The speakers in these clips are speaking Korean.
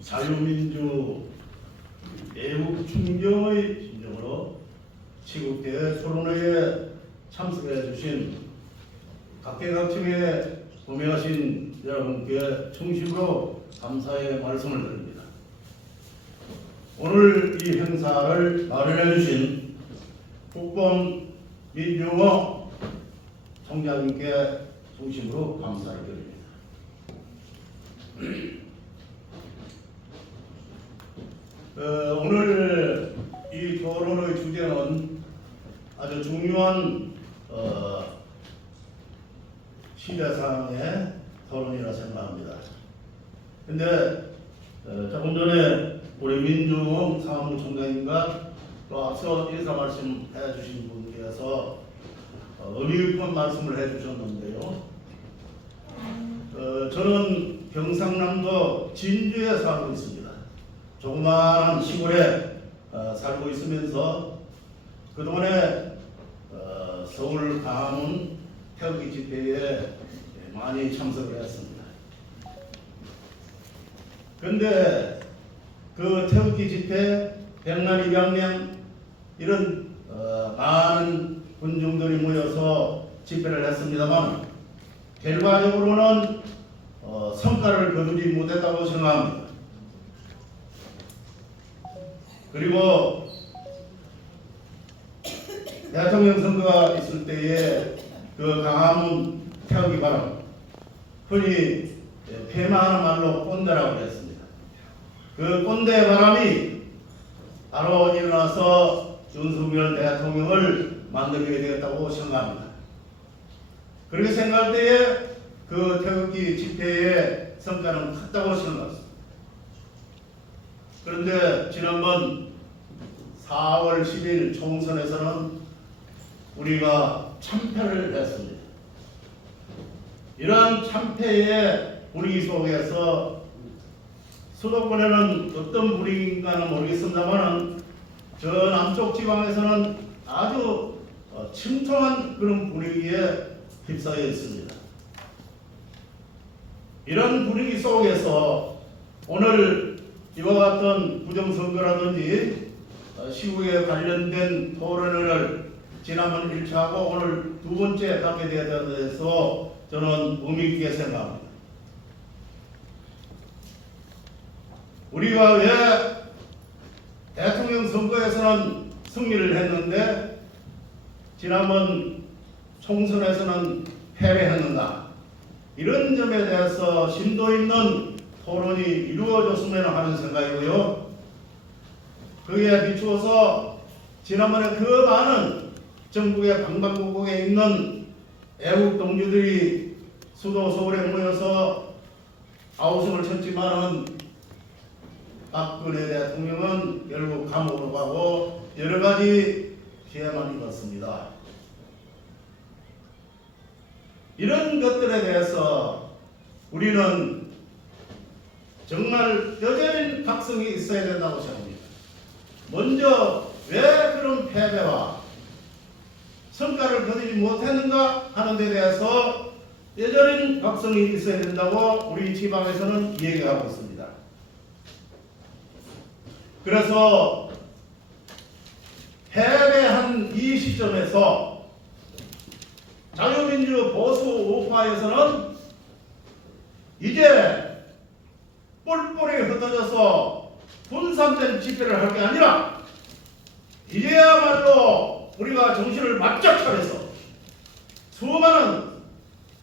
자유민주 애국 충정의 심정으로 치국대회 토론회에 참석해 주신 각계각층에 고명하신 여러분께 충심으로 감사의 말씀을 드립니다. 오늘 이 행사를 마련해 주신 국본 민중호 총장님께 중심으로 감사를 드립니다. 오늘 이 토론의 주제는 아주 중요한 시대상의 토론이라 생각합니다. 근데 조금 전에 우리 민중홍 사무총장님과 또 앞서 인사 말씀 해주신 분께서 의미 깊은 말씀을 해주셨는데요. 저는 경상남도 진주에 살고 있습니다. 조그마한 시골에 살고 있으면서 그동안에 서울 광화문 태극기 집회에 많이 참석을 했습니다. 그런데 그 태극기 집회 백만 200명 이런 많은 군중들이 모여서 집회를 했습니다만 결과적으로는 성과를 거두지 못했다고 생각합니다. 그리고 대통령 선거가 있을 때에 그 광화문 태극기 바람, 흔히 폐마하는 말로 꼰대라고 했습니다. 그 꼰대 바람이 바로 일어나서 윤석열 대통령을 만들게 되었다고 생각합니다. 그렇게 생각할 때에 그 태극기 집회의 성과는 컸다고 생각합니다. 그런데 지난번 4월 10일 총선에서는 우리가 참패를 했습니다. 이러한 참패의 분위기 속에서 수도권에는 어떤 분위기인가는 모르겠습니다만 저 남쪽 지방에서는 아주 침통한 그런 분위기에 휩싸여 있습니다. 이런 분위기 속에서 오늘 이와 같은 부정선거라든지 시국에 관련된 토론회를 지난번 1차하고 오늘 두 번째 하게 되어야 해서 저는 의미 있게 생각합니다. 우리가 왜 대통령 선거에서는 승리를 했는데 지난번 총선에서는 패배했는가, 이런 점에 대해서 심도 있는 토론이 이루어졌으면 하는 생각이고요. 거기에 비추어서 지난번에 그 많은 전국의 방방곡곡에 있는 애국 동지들이 수도 서울에 모여서 아우성을 쳤지만은 박근혜 대통령은 결국 감옥으로 가고 여러 가지 피해만 입었습니다. 이런 것들에 대해서 우리는 정말 여전히 각성이 있어야 된다고 생각합니다. 먼저 왜 그런 패배와 성과를 거두지 못했는가 하는 데 대해서 여전히 각성이 있어야 된다고 우리 지방에서는 얘기하고 있습니다. 그래서 패배한 이 시점에서 자유민주 보수 우파에서는 이제 뿔뿔이 흩어져서 분산된 집회를 할 게 아니라 이제야말로 우리가 정신을 바짝 차려서 수많은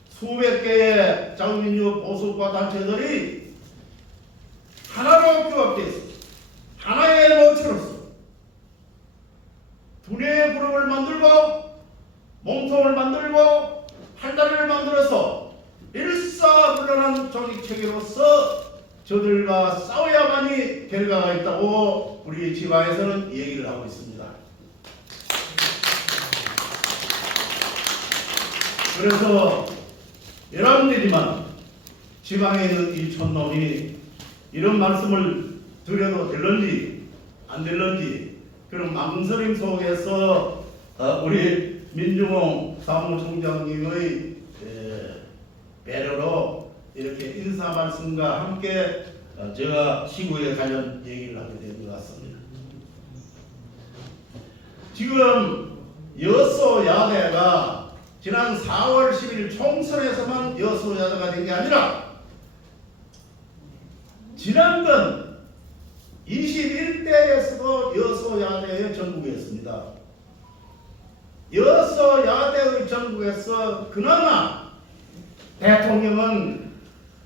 수백 개의 자유민주 보수우파 단체들이 하나로 규합되어 있어 하나의 모체로서 두뇌의 그룹을 만들고 몸통을 만들고 팔다리를 만들어서 일사불란한 조직체계로서 저들과 싸워야만이 결과가 있다고 우리 지방에서는 얘기를 하고 있습니다. 그래서 여러분들이지만 지방에 있는 이 촌놈이 이런 말씀을 드려도 될런지 안 될런지 그런 망설임 속에서 우리 민중홍 사무총장님의 배려로 이렇게 인사 말씀과 함께 제가 시구에 관련 얘기를 하게 된 것 같습니다. 지금 여소야대가 지난 4월 10일 총선에서만 여소야대가 된 게 아니라 지난번 21대에서도 여소야대의 전국이었습니다. 여소야대의 전국에서 그나마 대통령은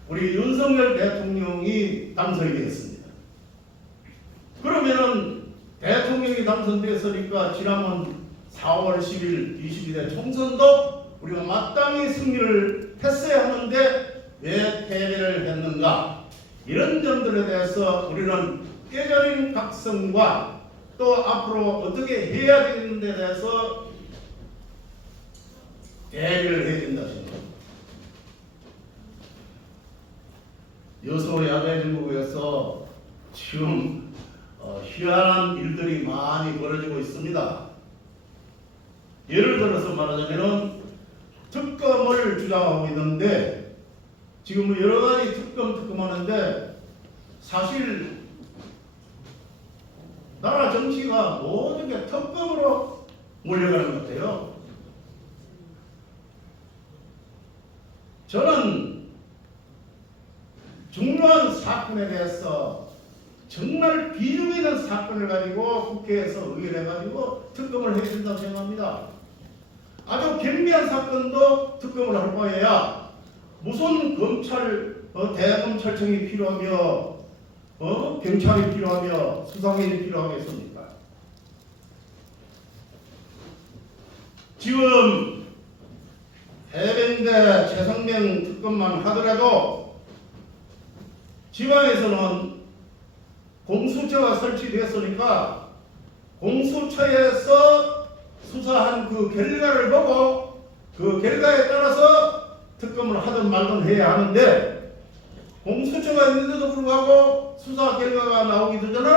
우리 윤석열 대통령이 당선이 되었습니다. 그러면은 대통령이 당선되었으니까 지난번 4월 10일 22대 총선도 우리가 마땅히 승리를 했어야 하는데 왜 패배를 했는가? 이런 점들에 대해서 우리는 깨져린 각성과 또 앞으로 어떻게 해야 되는데 대해서 대비를 해야 된다 생각합니다. 여소야대 전국에서 지금 희한한 일들이 많이 벌어지고 있습니다. 예를 들어서 말하자면 특검을 주장하고 있는데 지금 여러 가지 특검하는데 사실 나라 정치가 모든 게 특검으로 몰려가는 것 같아요. 저는 중요한 사건에 대해서 정말 비중 있는 사건을 가지고 국회에서 의결해가지고 특검을 해야 된다고 생각합니다. 아주 경미한 사건도 특검을 할 바에야 무슨 검찰 대검찰청이 필요하며 경찰이 필요하며 수사관이 필요하겠습니까? 지금 해병대 최성명 특검만 하더라도 지방에서는 공수처가 설치되었으니까 공수처에서 수사한 그 결과를 보고 그 결과에 따라서 특검을 하든 말든 해야 하는데 공수처가 있는데도 불구하고 수사 결과가 나오기도 전에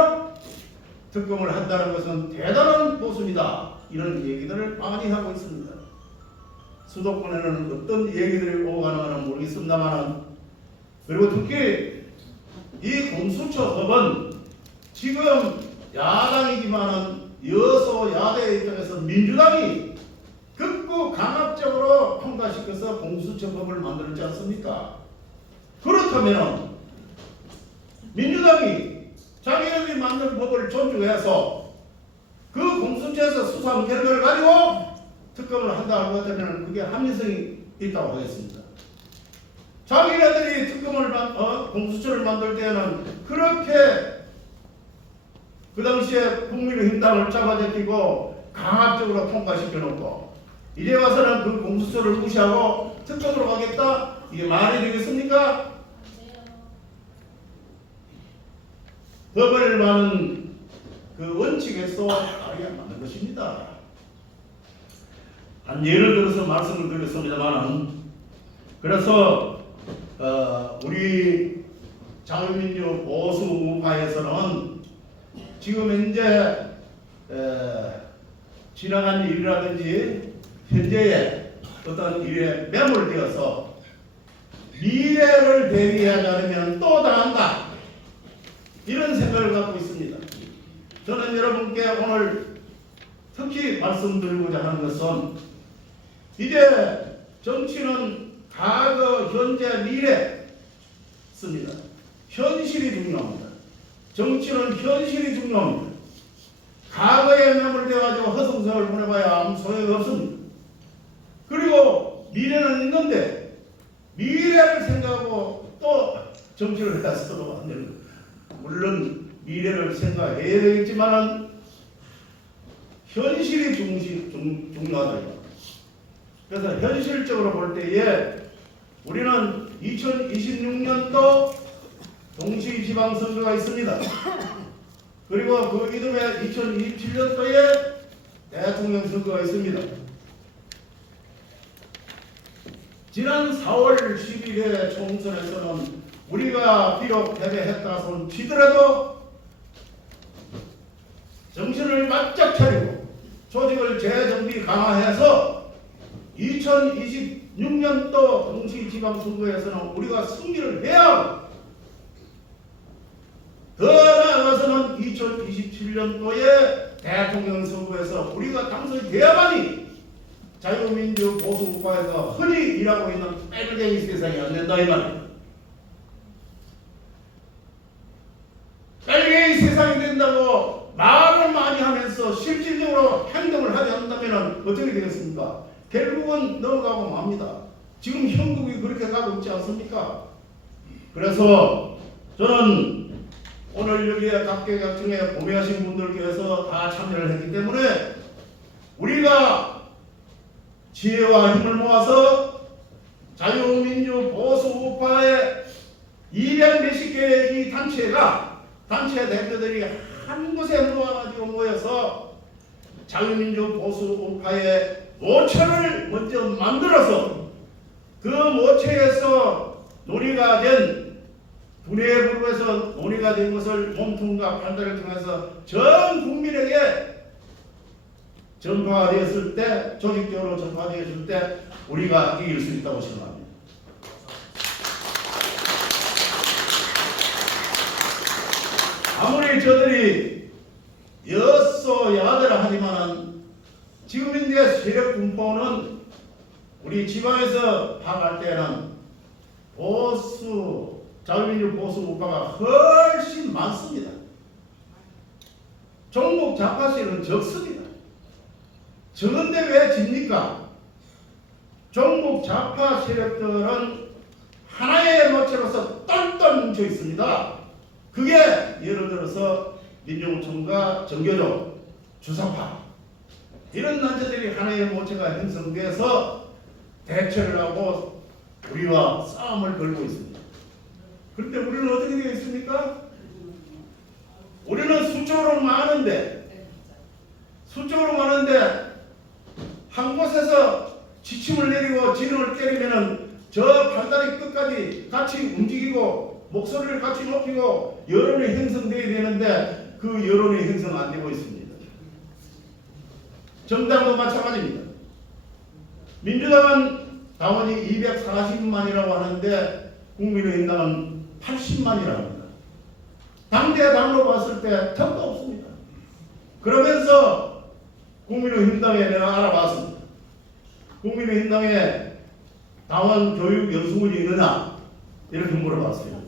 특검을 한다는 것은 대단한 모순이다. 이런 얘기들을 많이 하고 있습니다. 수도권에는 어떤 얘기들이 오고 가는지는 모르겠습니다만 그리고 특히 이 공수처법은 지금 야당이지만은 여소야대 입장에서 민주당이 극구 강압적으로 통과시켜서 공수처법을 만들었지 않습니까? 그렇다면 민주당이 자기들이 만든 법을 존중해서 그 공수처에서 수사한 결과를 가지고 특검을 한다고 하면 그게 합리성이 있다고 하겠습니다. 자기네들이 특검을 공수처를 만들 때는 그렇게 그 당시에 국민의힘당을 잡아제끼고 강압적으로 통과시켜놓고 이제 와서는 그 공수처를 무시하고 특검으로 가겠다? 이게 말이 되겠습니까? 법을 많은 그 원칙에서 말이 안 맞는 것입니다. 한 예를 들어서 말씀을 드렸습니다만 그래서 우리 자유민주 보수 우파에서는 지금 현재 지나간 일이라든지 현재의 어떤 일에 매몰되어서 미래를 대비하지 않으면 또 당한다. 이런 생각을 갖고 있습니다. 저는 여러분께 오늘 특히 말씀드리고자 하는 것은 이제 정치는 과거, 현재, 미래 씁니다. 현실이 중요합니다. 정치는 현실이 중요합니다. 과거에 매몰되어가지고 허송세월 보내봐야 아무 소용이 없습니다. 그리고 미래는 있는데 미래를 생각하고 또 정치를 해서도 안 됩니다. 물론 미래를 생각해야 되겠지만 현실이 중요하다. 그래서 현실적으로 볼 때에 우리는 2026년도 동시지방선거가 있습니다. 그리고 그 이듬해 2027년도에 대통령 선거가 있습니다. 지난 4월 10일에 총선에서는 우리가 비록 패배했다 손 치더라도 정신을 바짝 차리고 조직을 재정비 강화해서 2026년도 동시지방선거에서는 우리가 승리를 해야 하고 더 나아가서는 2027년도에 대통령 선거에서 우리가 당선이 돼야만이 자유민주 보수국가에서 흔히 일하고 있는 빨갱이 세상이 안 된다 이 말이에요. 빨갱이 세상이 된다고 말을 많이 하면서 실질적으로 행동을 하지 않는다면 어떻게 되겠습니까? 결국은 넘어가고 맙니다. 지금 형국이 그렇게 가고 있지 않습니까? 그래서 저는 오늘 여기에 각계각층에 보매하신 분들께서 다 참여를 했기 때문에 우리가 지혜와 힘을 모아서 자유민주 보수우파의 200 몇십 개의 이 단체 대표들이 한 곳에 모아가지고 모여서 자유민주 보수우파의 모처를 먼저 만들어서 그 모처에서 논의가 된 분해부에서 논의가 된 것을 몸통과 판단을 통해서 전 국민에게 전파가 되었을 때, 조직적으로 전파되었을 때 우리가 이길 수 있다고 생각합니다. 아무리 저들이 여소야대라 하지만은 지금 현재 세력 분포는 우리 지방에서 파악할 때는 자유민주 보수우파가 훨씬 많습니다. 종북 좌파세력은 적습니다. 적은데 왜 집니까? 종북 좌파 세력들은 하나의 모체로서 똘똘 뭉쳐 있습니다. 그게 예를 들어서 민중총과 정교조, 주사파 이런 단체들이 하나의 모체가 형성돼서 대처를 하고 우리와 싸움을 걸고 있습니다. 그런데 우리는 어떻게 되어 있습니까? 우리는 수적으로 많은데 한 곳에서 지침을 내리고 진흥을 때리면은 저 판단의 끝까지 같이 움직이고 목소리를 같이 높이고 여론이 형성되어야 되는데 그 여론이 형성 안 되고 있습니다. 정당도 마찬가지입니다. 민주당은 당원이 240만이라고 하는데 국민의힘당은 80만이라고 합니다. 당대당으로 봤을 때 턱도 없습니다. 그러면서 국민의힘당에 내가 알아봤습니다. 국민의힘당에 당원 교육 연수문이 있느냐 이렇게 물어봤어요.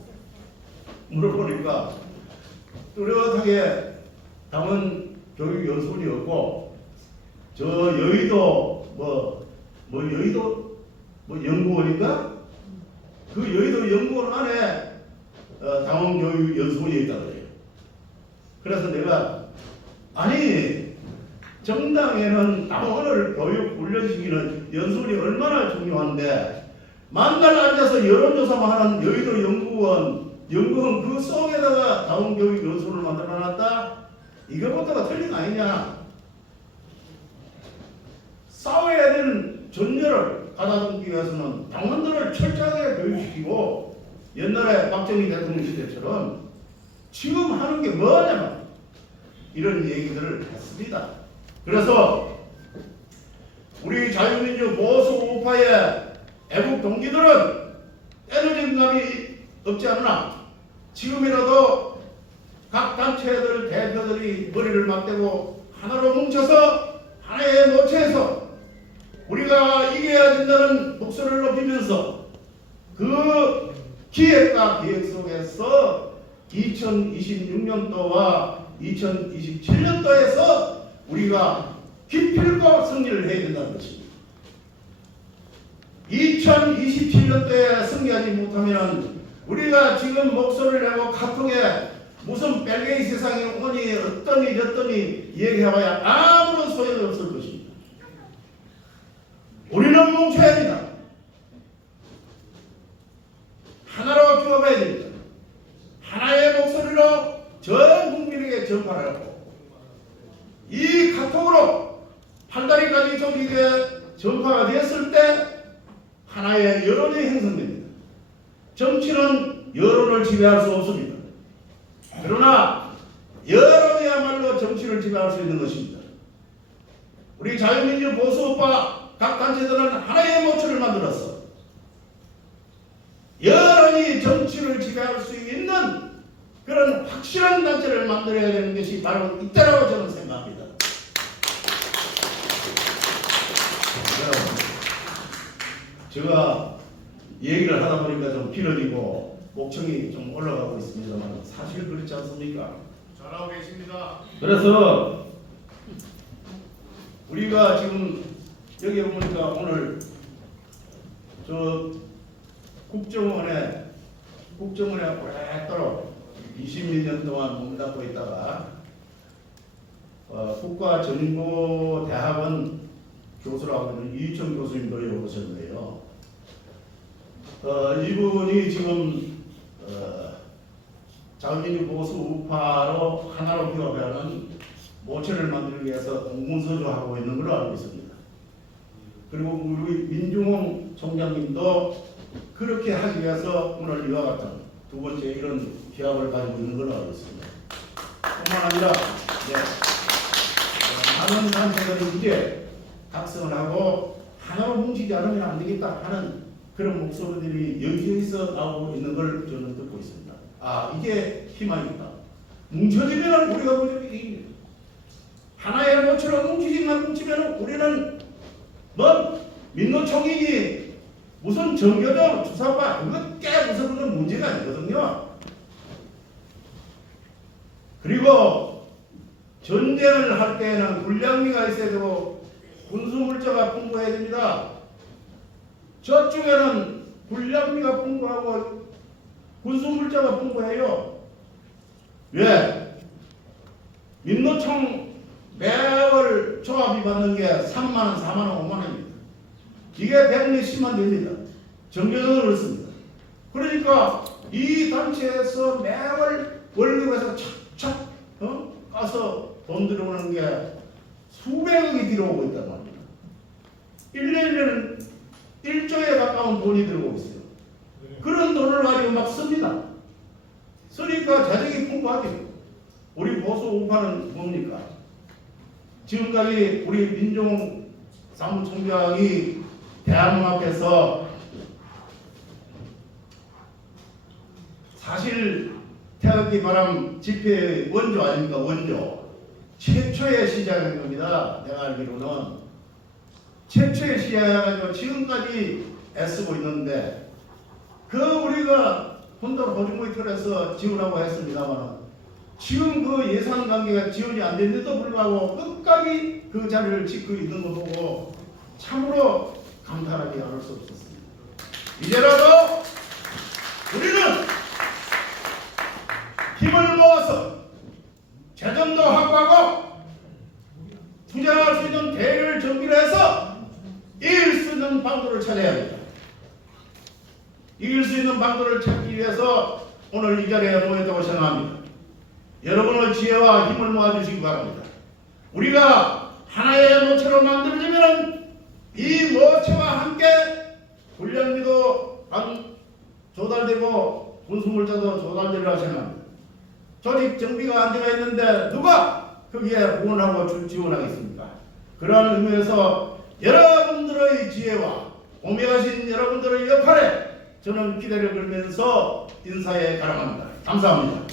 물어보니까 뚜렷하게 당원 교육 연수문이 없고 저 여의도 여의도 연구원인가? 그 여의도 연구원 안에 당원 교육 연수원이 있다고 해요. 그래서 내가 아니 정당에는 당원을 교육 훈련시키는 연수원이 얼마나 중요한데 만날 앉아서 여론조사만 하는 여의도 연구원 그 속에다가 당원 교육 연수원을 만들어놨다? 이거부터가 틀린 거 아니냐? 싸워야 되는 전열을 가다듬기 위해서는 당원들을 철저하게 교육시키고 옛날에 박정희 대통령 시대처럼 지금 하는 게 뭐냐면 이런 얘기들을 했습니다. 그래서 우리 자유민주 보수우파의 애국 동기들은 에너지 감이 없지 않으나 지금이라도 각 단체들 대표들이 머리를 맞대고 하나로 뭉쳐서 하나의 모체에서 우리가 이겨야 된다는 목소리를 높이면서 그 기획과 계획 속에서 2026년도와 2027년도에서 우리가 기필코 승리를 해야 된다는 것입니다. 2027년도에 승리하지 못하면 우리가 지금 목소리를 내고 카톡에 무슨 빨갱이 세상에 오니 어떠니 저떠니 얘기해봐야 아무런 소용이 없을 것입니다. 우리는 뭉쳐야 합니다. 하나로 규합해야 됩니다. 하나의 목소리로 전 국민에게 전파를 하고 이 카톡으로 팔다리까지 조직에 전파가 되었을 때 하나의 여론이 형성됩니다. 정치는 여론을 지배할 수 없습니다. 그러나 여론이야말로 정치를 지배할 수 있는 것입니다. 우리 자유민주 보수우파 각 단체들은 하나의 모처를 만들어서 여론이 정치를 지배할 수 있는 그런 확실한 단체를 만들어야 되는 것이 바로 이때라고 저는 생각합니다. 제가 얘기를 하다 보니까 좀 길어지고 목청이 좀 올라가고 있습니다만 사실 그렇지 않습니까? 잘하고 계십니다. 그래서 우리가 지금 여기 보니까 오늘 저 국정원에 오랫도록 21년 동안 몸담고 있다가 국가정보대학원 교수라고 하는 이유청 교수님도 여기 오셨는데요. 이분이 지금 자유민주 보수 우파로 하나로 기업하는 모체를 만들기 위해서 공문서주하고 있는 걸로 알고 있습니다. 그리고 우리 민중홍 총장님도 그렇게 하기 위해서 오늘 이와 같은 두 번째 이런 기합을 가지고 있는 걸로 알고 있습니다. 뿐만 아니라 많은 단체들이 이제 각성을 하고 하나로 뭉치지 않으면 안 되겠다 하는 그런 목소리들이 여기저기서 나오고 있는 걸 저는 듣고 있습니다. 아, 이게 희망이다. 뭉쳐지면 우리가 이깁니다. 하나의 모처럼 뭉치면 우리는 뭐 민노총이니 무슨 정교조 주사파 그것 꽤 무슨 문제가 아니거든요. 그리고 전쟁을 할 때에는 군량미가 있어야 되고 군수물자가 풍부해야 됩니다. 저쪽에는 군량미가 풍부하고 군수물자가 풍부해요. 왜? 민노총 매월 조합이 받는 게 3만원, 4만원, 5만원입니다. 이게 100몇십만 됩니다. 정교조는 그렇습니다. 그러니까 이 단체에서 매월 월급에서 착착 까서 돈 들어오는 게 수백억이 들어오고 있단 말입니다. 1년에는 1조에 가까운 돈이 들어오고 있어요. 그런 돈을 가지고 막 씁니다. 쓰니까 재정이 풍부하죠. 우리 보수 우파는 뭡니까? 지금까지 우리 민중 사무총장이 대한문 앞에서 사실 태극기 바람 집회의 원조 아닙니까? 원조. 최초의 시작인 겁니다. 내가 알기로는. 최초의 시작해가지고 지금까지 애쓰고 있는데 그 우리가 혼돈 보증모의 틀에서 지원하고 했습니다만 지금 그 예산 관계가 지원이 안 됐는데도 불구하고 끝까지 그 자리를 지키고 있는 거 보고 참으로 감탄하지 않을 수 없었습니다. 이제라도 우리는 힘을 모아서 재정도 확보하고 투자할 수 있는 대를 정비를 해서 이길 수 있는 방도를 찾아야 합니다. 이길 수 있는 방도를 찾기 위해서 오늘 이 자리에 모였다고 생각합니다. 여러분의 지혜와 힘을 모아주시기 바랍니다. 우리가 하나의 모체로 만들어지면 이 모체와 함께 군량미도 조달되고 군수물자도 조달되리라 생각합니다. 조직 정비가 안 되어 있는데 누가 거기에 후원하고 지원하겠습니까? 그러한 의미에서 여러분들의 지혜와 오매하신 여러분들의 역할에 저는 기대를 걸면서 인사에 가름합니다. 감사합니다.